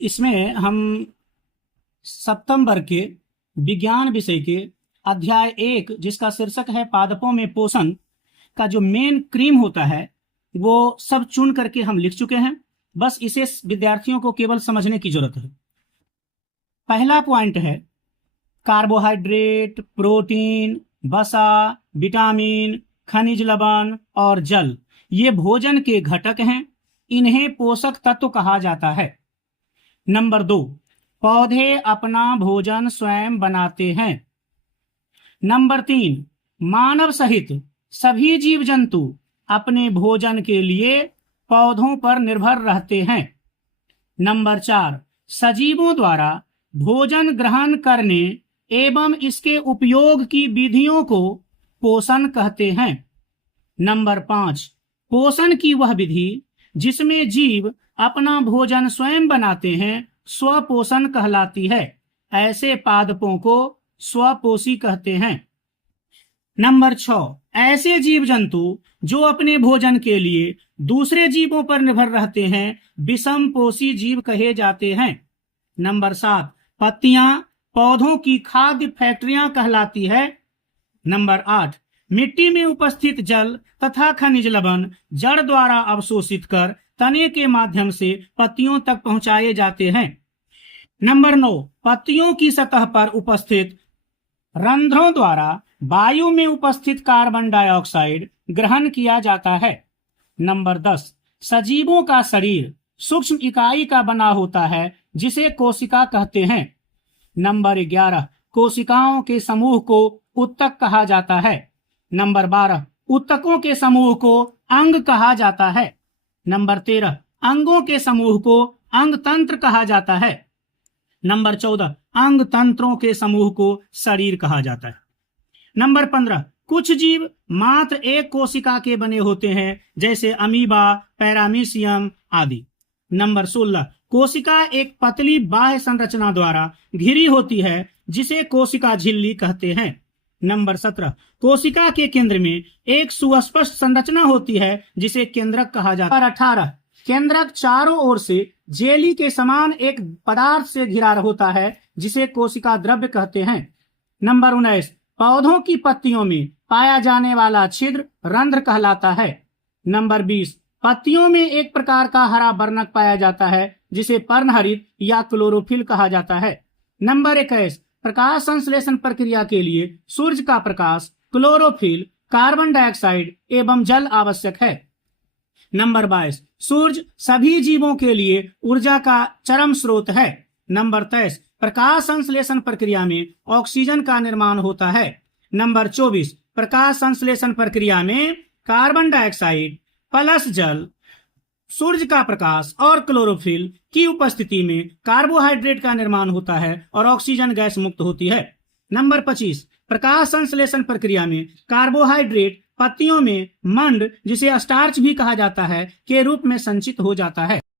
इसमें हम सप्तम वर्ग के विज्ञान विषय के अध्याय 1 जिसका शीर्षक है पादपों में पोषण का जो मेन क्रीम होता है वो सब चुन करके हम लिख चुके हैं। बस इसे विद्यार्थियों को केवल समझने की जरूरत है। पहला पॉइंट है कार्बोहाइड्रेट, प्रोटीन, वसा, विटामिन, खनिज लवण और जल ये भोजन के घटक हैं। इन्हें पोषक तत्व कहा जाता है। नंबर 2, पौधे अपना भोजन स्वयं बनाते हैं। नंबर 3, मानव सहित सभी जीव जंतु अपने भोजन के लिए पौधों पर निर्भर रहते हैं। नंबर 4, सजीवों द्वारा भोजन ग्रहण करने एवं इसके उपयोग की विधियों को पोषण कहते हैं। नंबर 5, पोषण की वह विधि जिसमें जीव अपना भोजन स्वयं बनाते हैं स्वपोषण कहलाती है। ऐसे पादपों को स्वपोषी कहते हैं। नंबर 6, ऐसे जीव जंतु जो अपने भोजन के लिए दूसरे जीवों पर निर्भर रहते हैं विषमपोषी जीव कहे जाते हैं। नंबर 7, पत्तियां पौधों की खाद्य फैक्ट्रियां कहलाती है। नंबर 8, मिट्टी में उपस्थित जल तथा खनिज लवण जड़ द्वारा अवशोषित कर तने के माध्यम से पत्तियों तक पहुंचाए जाते हैं। नंबर 9, पत्तियों की सतह पर उपस्थित रंध्रों द्वारा वायु में उपस्थित कार्बन डाइऑक्साइड ग्रहण किया जाता है। नंबर 10, सजीवों का शरीर सूक्ष्म इकाई का बना होता है जिसे कोशिका कहते हैं। नंबर 11, कोशिकाओं के समूह को उत्तक कहा जाता है। नंबर 12, उत्तकों के समूह को अंग कहा जाता है। नंबर 13, अंगों के समूह को अंग तंत्र कहा जाता है। नंबर 14, अंग तंत्रों के समूह को शरीर कहा जाता है। नंबर 15, कुछ जीव मात्र एक कोशिका के बने होते हैं जैसे अमीबा, पैरामीशियम आदि। नंबर 16, कोशिका एक पतली बाह्य संरचना द्वारा घिरी होती है जिसे कोशिका झिल्ली कहते हैं। नंबर 17, कोशिका के केंद्र में एक सुस्पष्ट संरचना होती है जिसे केंद्रक कहा जाता है। नंबर 18, केंद्रक चारों ओर से जेली के समान एक पदार्थ से घिरा होता है जिसे कोशिका द्रव्य कहते हैं। नंबर 19, पौधों की पत्तियों में पाया जाने वाला छिद्र रंध्र कहलाता है। नंबर 20, पत्तियों में एक प्रकार का हरा वर्णक पाया जाता है जिसे पर्णहरित या क्लोरोफिल कहा जाता है। नंबर 21, प्रकाश संश्लेषण प्रक्रिया के लिए सूर्य का प्रकाश, क्लोरोफिल, कार्बन डाइऑक्साइड एवं जल आवश्यक है। नंबर 22, सूर्य सभी जीवों के लिए ऊर्जा का चरम स्रोत है। नंबर 23, प्रकाश संश्लेषण प्रक्रिया में ऑक्सीजन का निर्माण होता है। नंबर 24, प्रकाश संश्लेषण प्रक्रिया में कार्बन डाइऑक्साइड प्लस जल, सूर्य का प्रकाश और क्लोरोफिल की उपस्थिति में कार्बोहाइड्रेट का निर्माण होता है और ऑक्सीजन गैस मुक्त होती है। नंबर 25, प्रकाश संश्लेषण प्रक्रिया में कार्बोहाइड्रेट पत्तियों में मंड जिसे स्टार्च भी कहा जाता है के रूप में संचित हो जाता है।